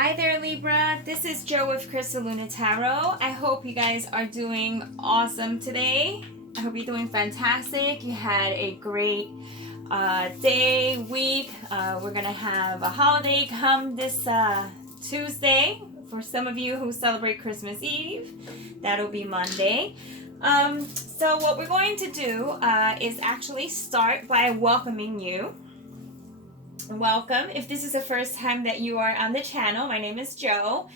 Hi there, Libra. This is Joe with Crystal Luna Tarot. I hope you guys are doing awesome today. I hope you're doing fantastic. You had a great day, week. We're going to have a holiday come this Tuesday. For some of you who celebrate Christmas Eve, that'll be Monday. So what we're going to do is actually start by welcoming you. Welcome. If this is the first time that you are on the channel, my name is Joe,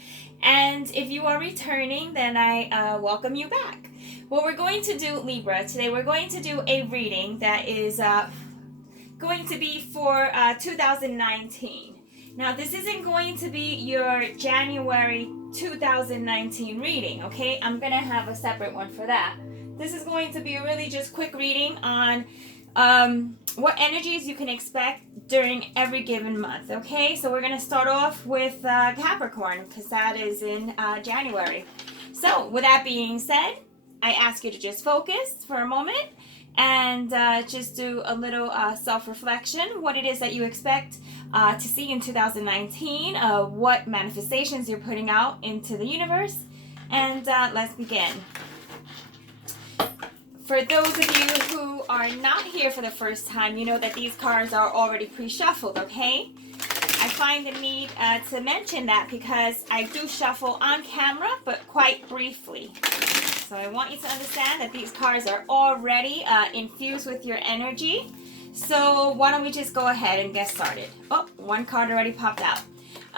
and if you are returning, then I welcome you back. What we're going to do, Libra, today we're going to do a reading that is going to be for 2019. Now, this isn't going to be your January 2019 reading, okay? I'm going to have a separate one for that. This is going to be a really just quick reading on what energies you can expect during every given month, okay? So we're going to start off with Capricorn, because that is in January. So with that being said, I ask you to just focus for a moment and just do a little self-reflection, what it is that you expect to see in 2019, what manifestations you're putting out into the universe, and let's begin. For those of you who are not here for the first time, you know that these cards are already pre-shuffled, okay? I find the need to mention that because I do shuffle on camera, but quite briefly. So I want you to understand that these cards are already infused with your energy. So why don't we just go ahead and get started. Oh, one card already popped out.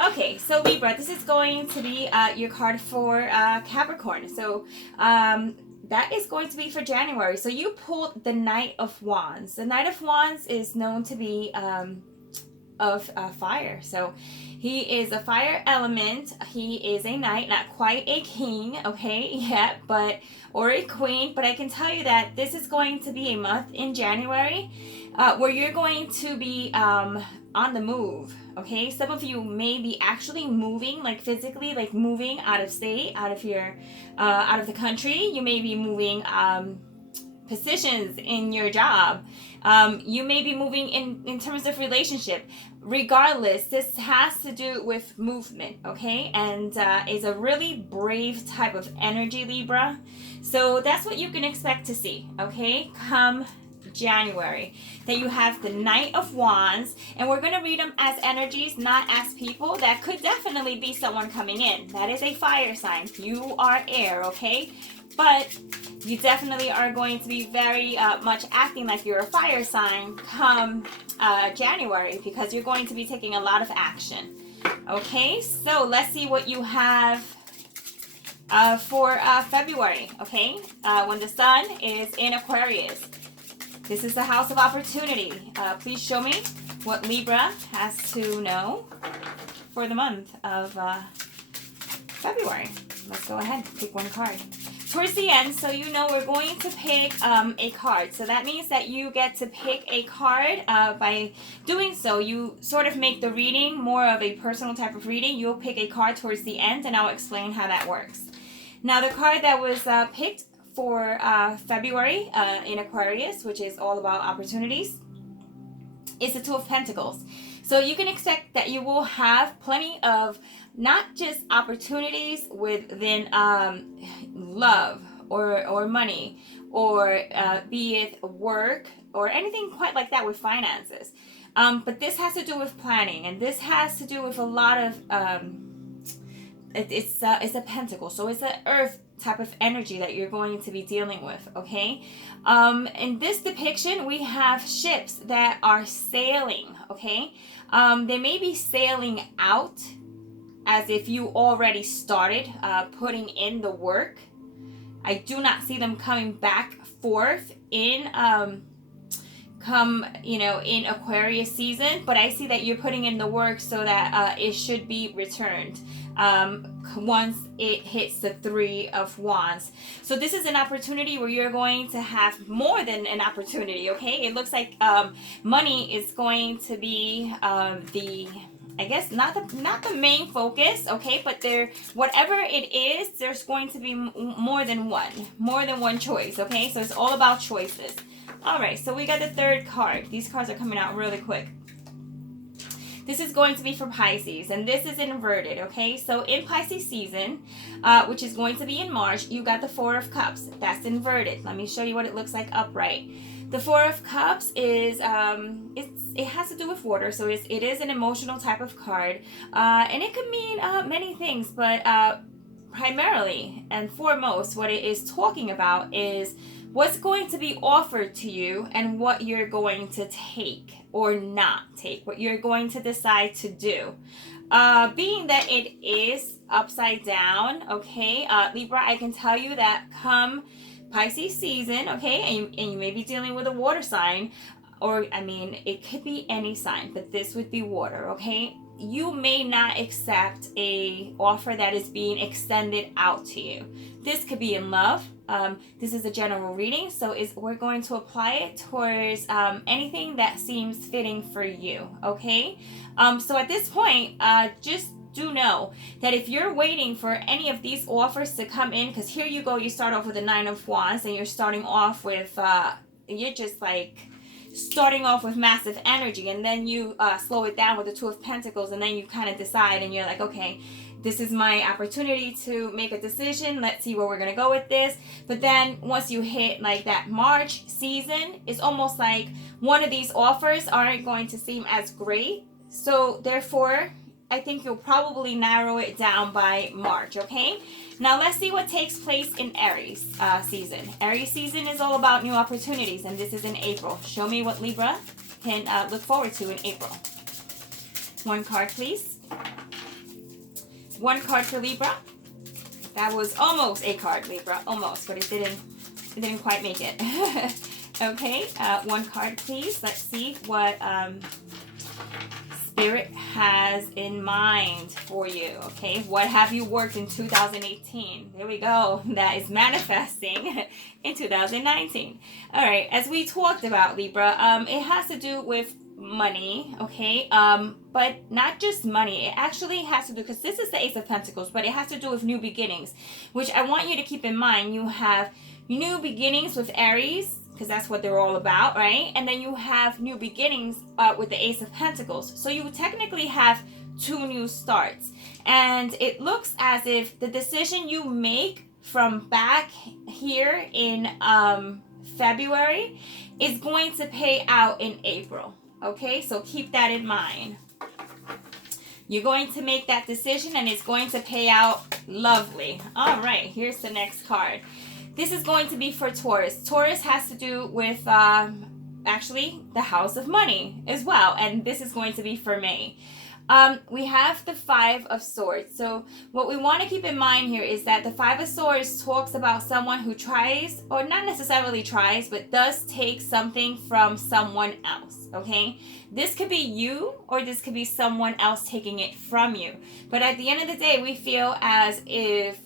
Okay, so Libra, this is going to be your card for Capricorn. So that is going to be for January. So you pulled the Knight of Wands. The Knight of Wands is known to be of fire. So he is a fire element. He is a knight, not quite a king, okay, yet, but or a queen. But I can tell you that this is going to be a month in January where you're going to be on the move, okay? Some of you may be actually moving, like physically, like moving out of state, out of your, out of the country. You may be moving positions in your job. You may be moving in terms of relationship. Regardless, this has to do with movement, okay? And is a really brave type of energy, Libra. So that's what you can expect to see, okay? Come January, that you have the Knight of Wands, and we're going to read them as energies, not as people. That could definitely be someone coming in. That is a fire sign. You are air, okay? But you definitely are going to be very much acting like you're a fire sign come January, because you're going to be taking a lot of action. Okay, so let's see what you have for February, okay? When the sun is in Aquarius. This is the house of opportunity. Please show me what Libra has to know for the month of February. Let's go ahead, pick one card. Towards the end, so you know we're going to pick a card. So that means that you get to pick a card. By doing so, you sort of make the reading more of a personal type of reading. You'll pick a card towards the end, and I'll explain how that works. Now, the card that was picked for February in Aquarius, which is all about opportunities, is the Two of Pentacles. So you can expect that you will have plenty of not just opportunities within love or money, or be it work or anything quite like that with finances. But this has to do with planning, and this has to do with a lot of it's a pentacle, so it's an earth type of energy that you're going to be dealing with, okay? In this depiction, we have ships that are sailing, okay? They may be sailing out as if you already started putting in the work. I do not see them coming back forth in in Aquarius season, but I see that you're putting in the work so that it should be returned once it hits the Three of Wands. So this is an opportunity where you're going to have more than an opportunity, okay? It looks like money is going to be I guess not the main focus, okay? But there, whatever it is, there's going to be more than one choice, okay? So it's all about choices. All right, so we got the third card. These cards are coming out really quick. This is going to be for Pisces, and this is inverted, okay? So in Pisces season, which is going to be in March, you got the Four of Cups. That's inverted. Let me show you what it looks like upright. The Four of Cups is, it has to do with water, so it is an emotional type of card, and it could mean many things, but primarily and foremost, what it is talking about is what's going to be offered to you and what you're going to take or not take, what you're going to decide to do. Being that it is upside down, okay, Libra, I can tell you that come Pisces season, okay, and you may be dealing with a water sign, or I mean, it could be any sign, but this would be water, okay? You may not accept a offer that is being extended out to you. This could be in love. This is a general reading, so we're going to apply it towards anything that seems fitting for you, okay? So at this point, just do know that if you're waiting for any of these offers to come in, because here you go, you start off with the Nine of Wands, and you're starting off with, you're just like starting off with massive energy, and then you slow it down with the Two of Pentacles, and then you kind of decide, and you're like, okay, this is my opportunity to make a decision. Let's see where we're going to go with this. But then once you hit like that March season, it's almost like one of these offers aren't going to seem as great. So therefore, I think you'll probably narrow it down by March, okay? Now let's see what takes place in Aries season. Aries season is all about new opportunities, and this is in April. Show me what Libra can look forward to in April. One card, please. One card for Libra. That was almost a card, Libra, almost, but it didn't quite make it. Okay, one card, please. Let's see what Spirit has in mind for you, okay? What have you worked in 2018? There we go. That is manifesting in 2019. All right, as we talked about, Libra, it has to do with money, okay? But not just money. It actually has to do, because this is the Ace of Pentacles, but it has to do with new beginnings, which I want you to keep in mind. You have new beginnings with Aries, because that's what they're all about, right? And then you have new beginnings with the Ace of Pentacles. So you technically have two new starts. And it looks as if the decision you make from back here in February is going to pay out in April. Okay, so keep that in mind. You're going to make that decision and it's going to pay out lovely. All right, here's the next card. This is going to be for Taurus. Taurus has to do with actually the house of money as well. And this is going to be for May. We have the Five of Swords. So what we want to keep in mind here is that the Five of Swords talks about someone who tries, or not necessarily tries, but does take something from someone else, okay? This could be you, or this could be someone else taking it from you. But at the end of the day, we feel as if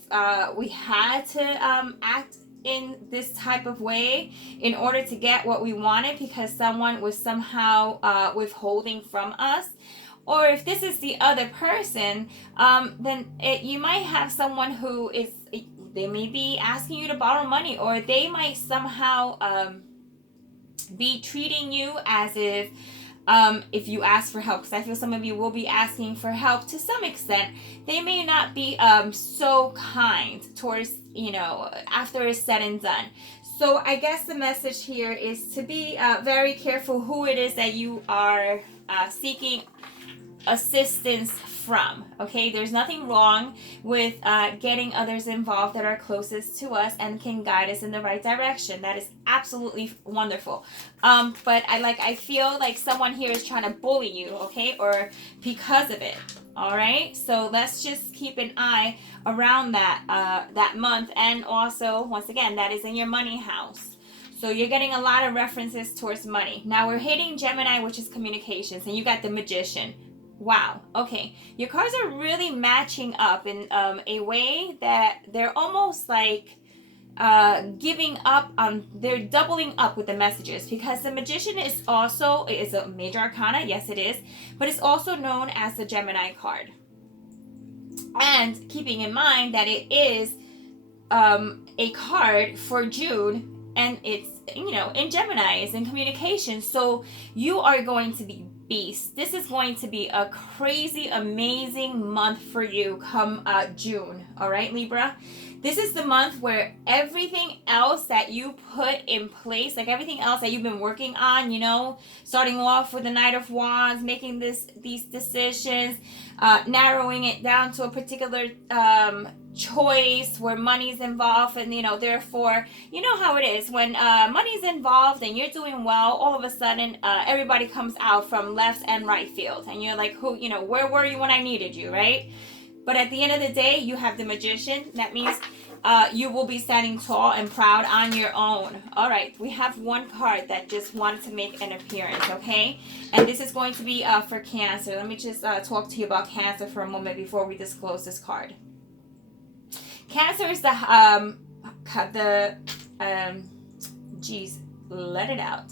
we had to act in this type of way in order to get what we wanted, because someone was somehow withholding from us. Or if this is the other person, then you might have someone who is, they may be asking you to borrow money, or they might somehow be treating you as if you ask for help. Because I feel some of you will be asking for help to some extent. They may not be so kind towards, after it's said and done. So I guess the message here is to be very careful who it is that you are seeking assistance from, okay? There's nothing wrong with getting others involved that are closest to us and can guide us in the right direction. That is absolutely wonderful. But I feel like someone here is trying to bully you, okay? Or because of it, all right? So let's just keep an eye around that month. And also, once again, that is in your money house. So you're getting a lot of references towards money. Now we're hitting Gemini, which is communications, and you got the Magician. Wow. Okay. Your cards are really matching up in a way that they're almost like giving up on, they're doubling up with the messages, because the Magician is a major arcana. Yes, it is. But it's also known as the Gemini card. And keeping in mind that it is a card for June, and it's, in Gemini, it's in communication. So you are going to be beast. This is going to be a crazy, amazing month for you come June. All right, Libra? This is the month where everything else that you put in place, like everything else that you've been working on, you know, starting off with the Knight of Wands, making these decisions, narrowing it down to a particular choice where money's involved, and you know, therefore, you know how it is when money's involved and you're doing well, all of a sudden everybody comes out from left and right field, and you're like, who, you know, where were you when I needed you, right? But at the end of the day, you have the Magician. That means you will be standing tall and proud on your own. All right, we have one card that just wanted to make an appearance, okay? And this is going to be for Cancer. Let me just talk to you about Cancer for a moment before we disclose this card. Cancer is geez, let it out.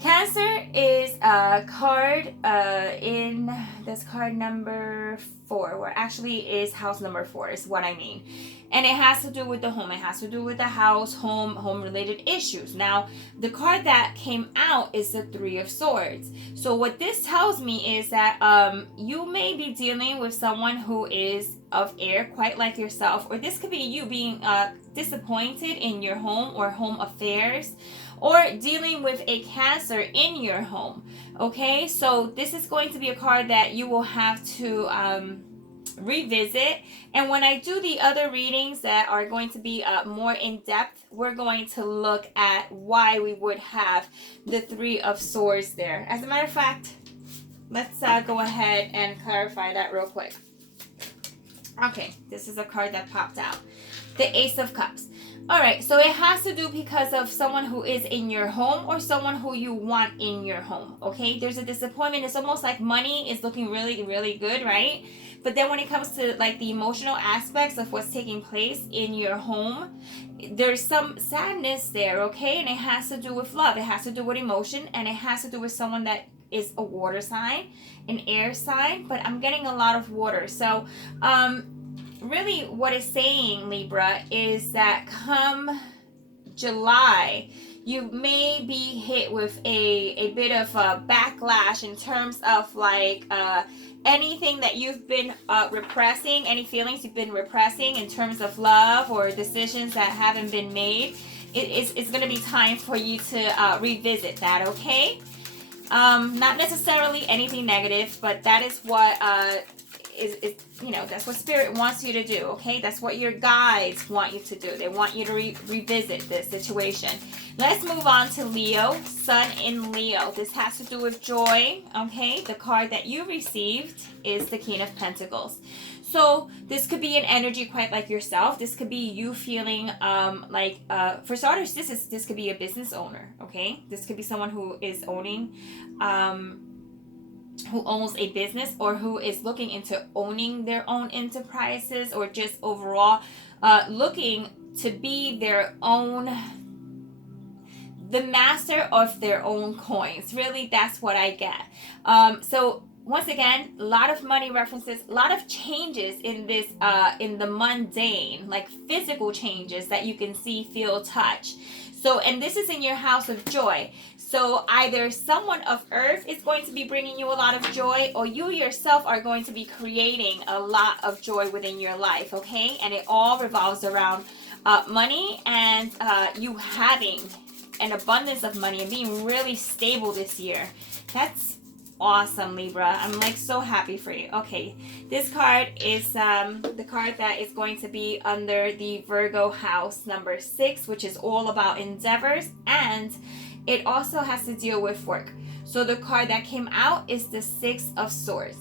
Cancer is a card in this card number 4, where actually is house number 4 is what I mean. And it has to do with the home. It has to do with the house, home related issues. Now, the card that came out is the 3 of Swords. So what this tells me is that you may be dealing with someone who is of air, quite like yourself, or this could be you being disappointed in your home or home affairs, or dealing with a Cancer in your home. Okay, so this is going to be a card that you will have to revisit. And when I do the other readings that are going to be more in depth, we're going to look at why we would have the 3 of Swords there. As a matter of fact, let's go ahead and clarify that real quick. Okay, this is a card that popped out. The Ace of Cups. All right, so it has to do because of someone who is in your home or someone who you want in your home, okay? There's a disappointment. It's almost like money is looking really, really good, right? But then when it comes to like the emotional aspects of what's taking place in your home, there's some sadness there, okay? And it has to do with love. It has to do with emotion, and it has to do with someone that is a water sign, an air sign, but I'm getting a lot of water. So, really what it's saying, Libra, is that come July, you may be hit with a bit of a backlash in terms of like anything that you've been repressing, any feelings you've been repressing in terms of love or decisions that haven't been made. It's going to be time for you to revisit that, okay? Not necessarily anything negative, but that is what is you know, that's what Spirit wants you to do, okay? That's what your guides want you to do. They want you to revisit this situation. Let's move on to Leo, Sun in Leo. This has to do with joy, okay? The card that you received is the King of Pentacles. So this could be an energy quite like yourself. This could be you feeling like, for starters, this could be a business owner, okay? This could be someone who is owning, who owns a business, or who is looking into owning their own enterprises, or just overall looking to be their own, the master of their own coins. Really, that's what I get. So once again, a lot of money references, a lot of changes in this, in the mundane, like physical changes that you can see, feel, touch. So, and this is in your house of joy. So either someone of earth is going to be bringing you a lot of joy, or you yourself are going to be creating a lot of joy within your life, okay? And it all revolves around money, and you having an abundance of money and being really stable this year. That's awesome, Libra. I'm like so happy for you. Okay, this card is the card that is going to be under the Virgo house number 6, which is all about endeavors, and it also has to deal with work. So the card that came out is the 6 of Swords.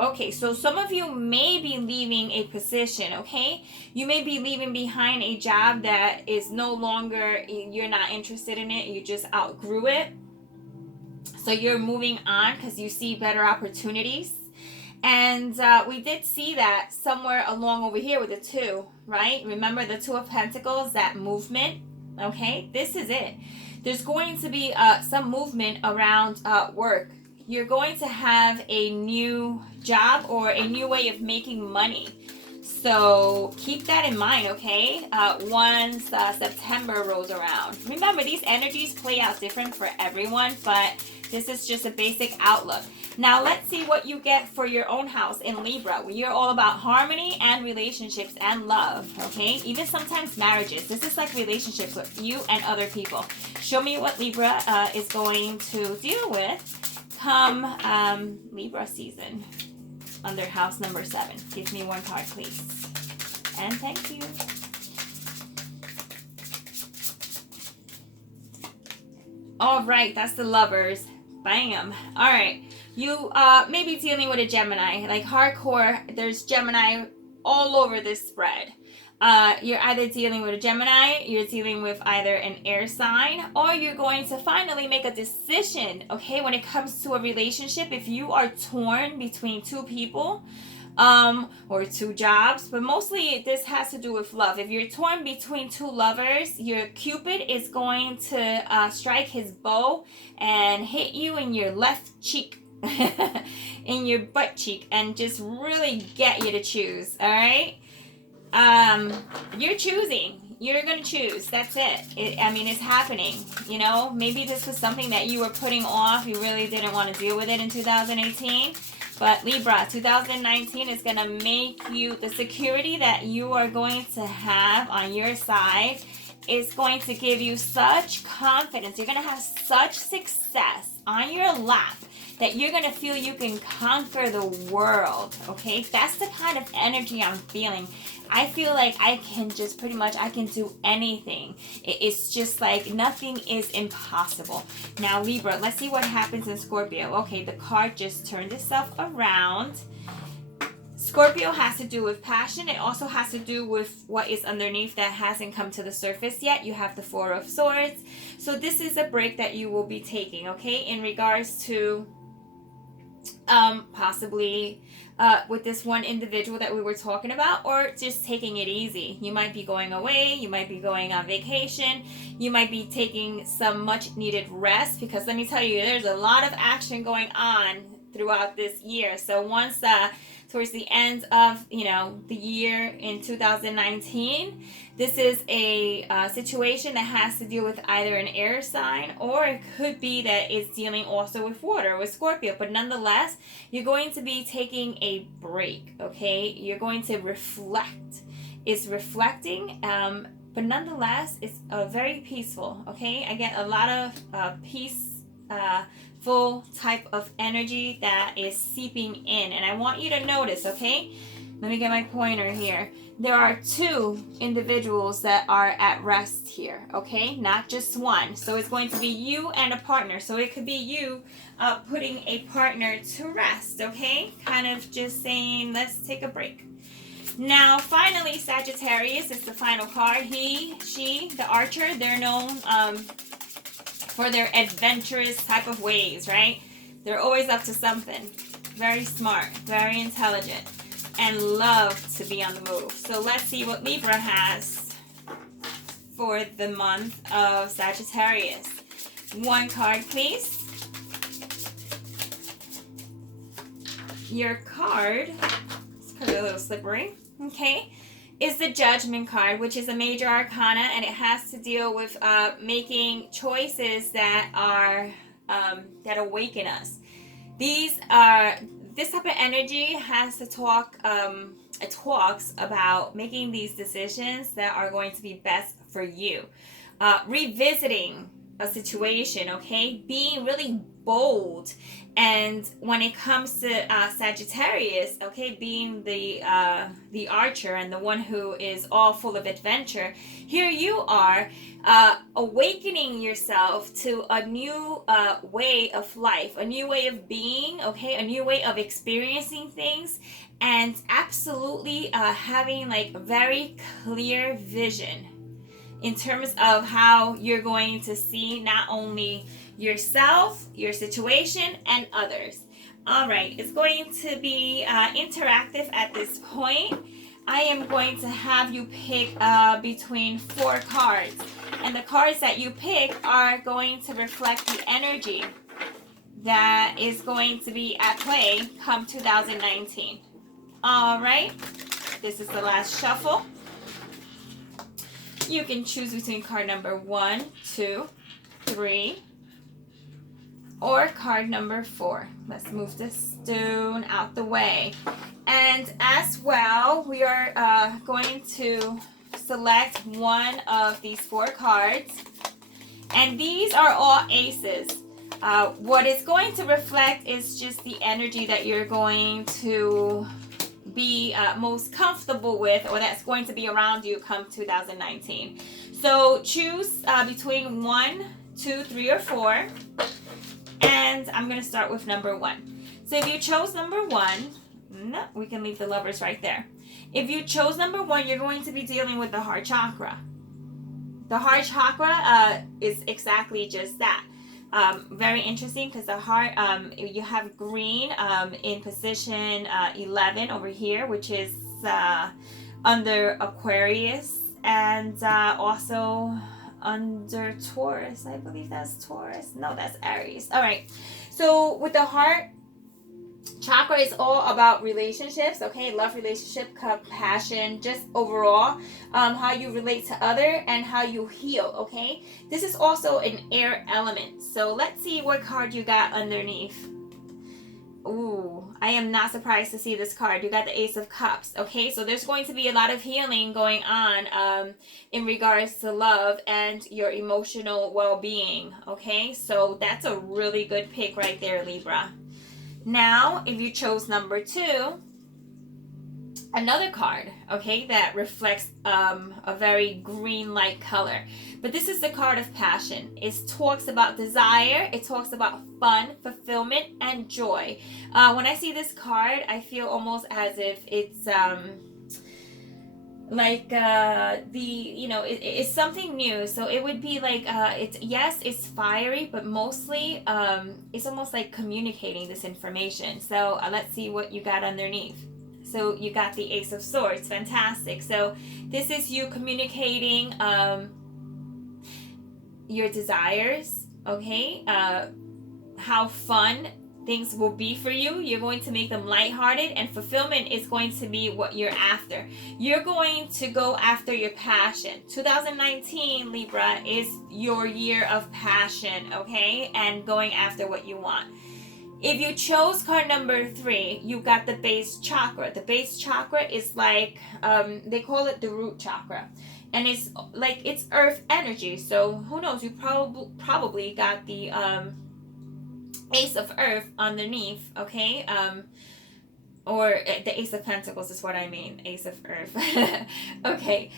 Okay, so some of you may be leaving a position, okay? You may be leaving behind a job that is no longer, you're not interested in it, you just outgrew it. So you're moving on because you see better opportunities. And we did see that somewhere along over here with the 2, right? Remember the 2 of Pentacles, that movement, okay? This is it. There's going to be some movement around work. You're going to have a new job or a new way of making money. So keep that in mind, okay? Once September rolls around. Remember, these energies play out different for everyone, but this is just a basic outlook. Now let's see what you get for your own house in Libra. You're all about harmony and relationships and love, okay? Even sometimes marriages. This is like relationships with you and other people. Show me what Libra is going to deal with come Libra season under house number 7. Give me one card, please. And thank you. All right, that's the Lovers. Bam. All right. You may be dealing with a Gemini, like hardcore. There's Gemini all over this spread. You're either dealing with a Gemini, you're dealing with either an air sign, or you're going to finally make a decision, okay, when it comes to a relationship. If you are torn between two people, or two jobs, but mostly this has to do with love. If you're torn between two lovers, your Cupid is going to strike his bow and hit you in your left cheek, in your butt cheek, and just really get you to choose. All right, you're choosing. You're gonna choose. That's it. I mean, it's happening. You know, maybe this was something that you were putting off. You really didn't want to deal with it in 2018. But Libra, 2019 is going to make you, the security that you are going to have on your side is going to give you such confidence. You're going to have such success on your lap that you're going to feel you can conquer the world, okay? That's the kind of energy I'm feeling. I feel like I can just pretty much, I can do anything. It's just like nothing is impossible. Now, Libra, let's see what happens in Scorpio. Okay, the card just turned itself around. Scorpio has to do with passion. It also has to do with what is underneath that hasn't come to the surface yet. You have the Four of Swords. So this is a break that you will be taking, okay, in regards to possibly with this one individual that we were talking about, or just taking it easy. You might be going away, you might be going on vacation, you might be taking some much needed rest, because let me tell you, there's a lot of action going on throughout this year. So once towards the end of the year in 2019, this is a situation that has to deal with either an air sign, or it could be that it's dealing also with water, with Scorpio. But nonetheless, you're going to be taking a break, okay? You're going to reflect. It's reflecting, but nonetheless, it's very peaceful, okay? I get a lot of peaceful type of energy that is seeping in, and I want you to notice, okay? Let me get my pointer here. There are two individuals that are at rest here, okay? Not just one. So it's going to be you and a partner. So it could be you putting a partner to rest, okay? Kind of just saying, let's take a break. Now, finally, Sagittarius is the final card. He, she, the archer, they're known for their adventurous type of ways, right? They're always up to something. Very smart, very intelligent, and love to be on the move. So let's see what Libra has for the month of Sagittarius. One card, please. Your card, this card is a little slippery, okay, is the Judgment card, which is a major arcana, and it has to deal with making choices that are that awaken us. This type of energy has to talk, it talks about making these decisions that are going to be best for you. Revisiting a situation, okay? Being really bold. And when it comes to Sagittarius, okay, being the archer and the one who is all full of adventure, here you are awakening yourself to a new way of life, a new way of being, okay, a new way of experiencing things, and absolutely having like a very clear vision in terms of how you're going to see not only yourself, your situation, and others. All right, it's going to be interactive at this point. I am going to have you pick between 4 cards, and the cards that you pick are going to reflect the energy that is going to be at play come 2019. All right, This is the last shuffle. You can choose between card number 1, 2, 3, or card number 4. Let's move this stone out the way. And as well, we are going to select one of these 4 cards. And these are all aces. What it's going to reflect is just the energy that you're going to be most comfortable with, or that's going to be around you come 2019. So choose between 1, 2, 3, or 4. And I'm going to start with number 1. So if you chose number 1, no, we can leave the lovers right there. If you chose number 1, you're going to be dealing with the heart chakra. The heart chakra is exactly just that. Very interesting because the heart, you have green in position 11 over here, which is under Aquarius, and also under Taurus. I believe that's Taurus. No, that's Aries. All right. So with the heart chakra, is all about relationships, okay? Love, relationship, compassion, just overall, how you relate to other and how you heal, okay? This is also an air element. So let's see what card you got underneath. Ooh, I am not surprised to see this card. You got the Ace of Cups, okay? So there's going to be a lot of healing going on in regards to love and your emotional well-being, okay? So that's a really good pick right there, Libra. Now, if you chose number 2, another card, okay, that reflects a very green-like color. But this is the card of passion. It talks about desire. It talks about fun, fulfillment, and joy. When I see this card, I feel almost as if it's it's something new. So it would be like it's fiery, but mostly it's almost like communicating this information. So let's see what you got underneath. So you got the Ace of Swords. Fantastic. So this is you communicating your desires, okay? How fun things will be for you. You're going to make them lighthearted, and fulfillment is going to be what you're after. You're going to go after your passion. 2019, Libra, is your year of passion, okay? And going after what you want. If you chose card number 3, you got the base chakra. The base chakra is like, they call it the root chakra. And it's like, it's earth energy. So who knows, you probably got the Ace of Earth underneath, okay? Or the Ace of Pentacles is what I mean. Ace of Earth. Okay.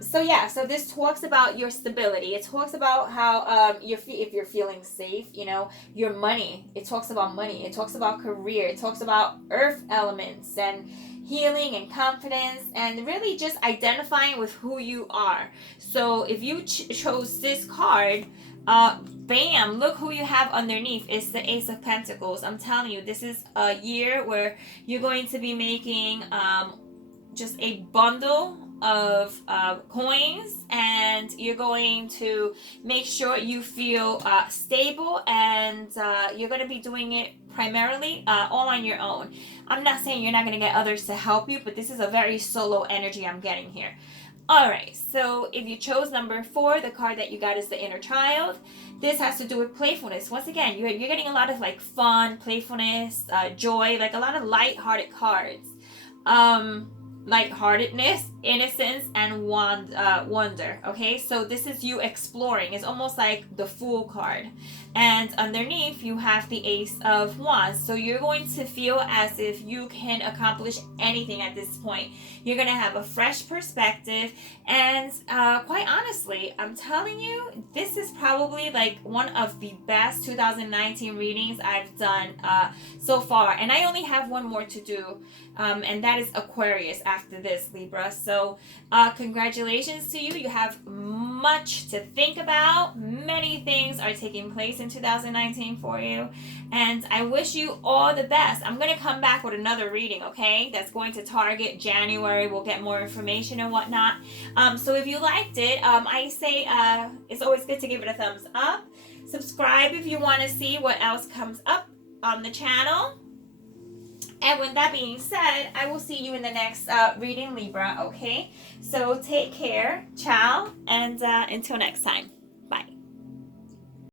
So this talks about your stability. It talks about how if you're feeling safe, your money. It talks about money. It talks about career. It talks about earth elements and healing and confidence, and really just identifying with who you are. So if you chose this card, bam, look who you have underneath. It's the Ace of Pentacles. I'm telling you, this is a year where you're going to be making just a bundle of coins, and you're going to make sure you feel stable, and you're going to be doing it primarily all on your own. I'm not saying you're not going to get others to help you, but this is a very solo energy I'm getting here. Alright, so if you chose number 4, the card that you got is the Inner Child. This has to do with playfulness. Once again, you're getting a lot of like fun, playfulness, joy, like a lot of light-hearted cards. Lightheartedness, innocence, and wonder. Okay, so this is you exploring. It's almost like the Fool card. And underneath, you have the Ace of Wands. So you're going to feel as if you can accomplish anything at this point. You're going to have a fresh perspective. And quite honestly, I'm telling you, this is probably like one of the best 2019 readings I've done so far. And I only have one more to do. And that is Aquarius after this, Libra. So congratulations to you. You have much to think about. Many things are taking place in 2019 for you. And I wish you all the best. I'm going to come back with another reading, okay? That's going to target January. We'll get more information and whatnot. So if you liked it, I say it's always good to give it a thumbs up. Subscribe if you want to see what else comes up on the channel. And with that being said, I will see you in the next reading, Libra, okay? So take care, ciao, and until next time.